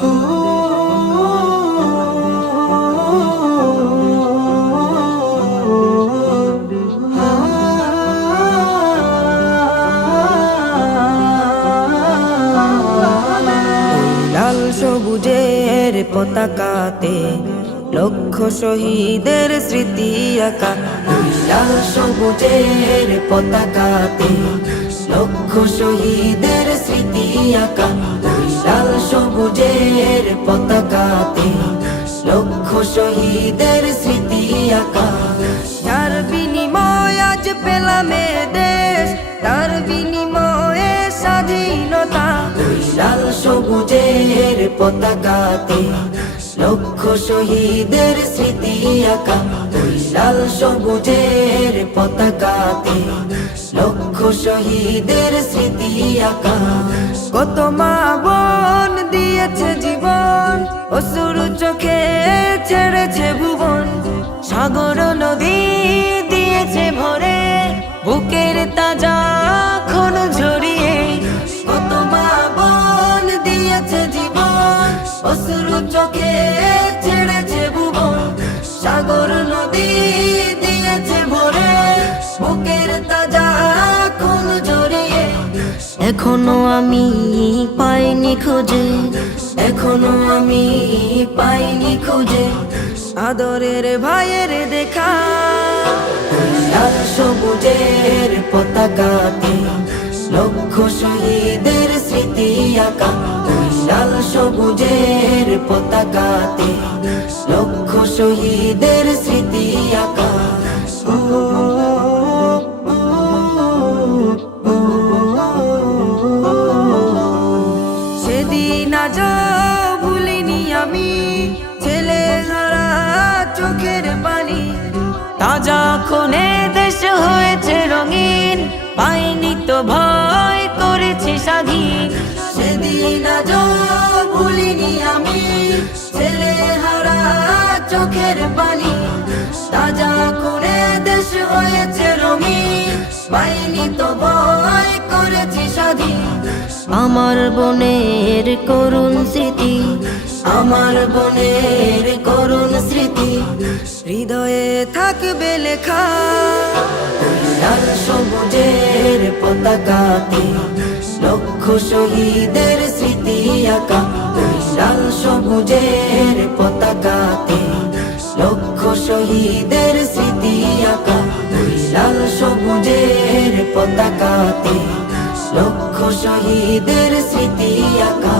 লাল সবুজের পতাকাতে লক্ষ শহীদের স্মৃতি আঁকা। লাল সবুজের পতাকাতে লক্ষ শহীদের স্মৃতি আঁকা। লাল সবুজের পতাকাতে লক্ষ শহীদের স্মৃতি আঁকা। যার বিনিময় আজ পেলাম এ দেশ, তার বিনিময়ে স্বাধীনতা। লাল সবুজের পতাকাতে লক্ষ শহীদের স্মৃতি আঁকা। লাল সবুজের পতাকাতে লক্ষ শহীদের স্মৃতি আঁকা। কত মা বোন দিয়েছে জীবন, অশ্রু চোখে ছেড়েছে ভুবন। সাগর নদী দিয়েছে ভরে, বুকের তাজা খুন ঝরিয়ে। কত মা বোন দিয়েছে জীবন, অশ্রু চোখে ছেড়েছে ভুবন। সাগর নদী দিয়েছে ভরে, বুকের তাজা খুন ঝরিয়ে। এখনো আমি পাইনি খুঁজে, এখনো আমি পাইনি খুঁজে আদরের ভাইয়ের দেখা। লাল সবুজের পতাকাতে লক্ষ শহীদের স্মৃতি আঁকা। লাল সবুজের পতাকাতে লক্ষ শহীদের স্মৃতি আঁকা। সেদিন আজ ভুলিনি আমি, ছেলে হারা চোখের পানি। তাজা খুনে দেশ হয়েছে রঙিন, পাইনি তো ভয় করেছি স্বাধীন। সেদিন আজ ভুলিনি আমি, ছেলে হারা চোখের পানি। তাজা খুনে দেশ হয়েছে রঙিন, পাইনি তো ভয় করেছি স্বাধীন। আমার বোনের করুণ স্মৃতি, আমার বোনের করুণ স্মৃতি হৃদয়ে থাকবে লেখা। লাল সবুজের পতাকাতে লক্ষ শহীদের স্মৃতি আঁকা। লাল সবুজের পতাকাতে লক্ষ শহীদের স্মৃতি আঁকা। লাল সবুজের পতাকাতে লক্ষ শহীদের স্মৃতি আঁকা।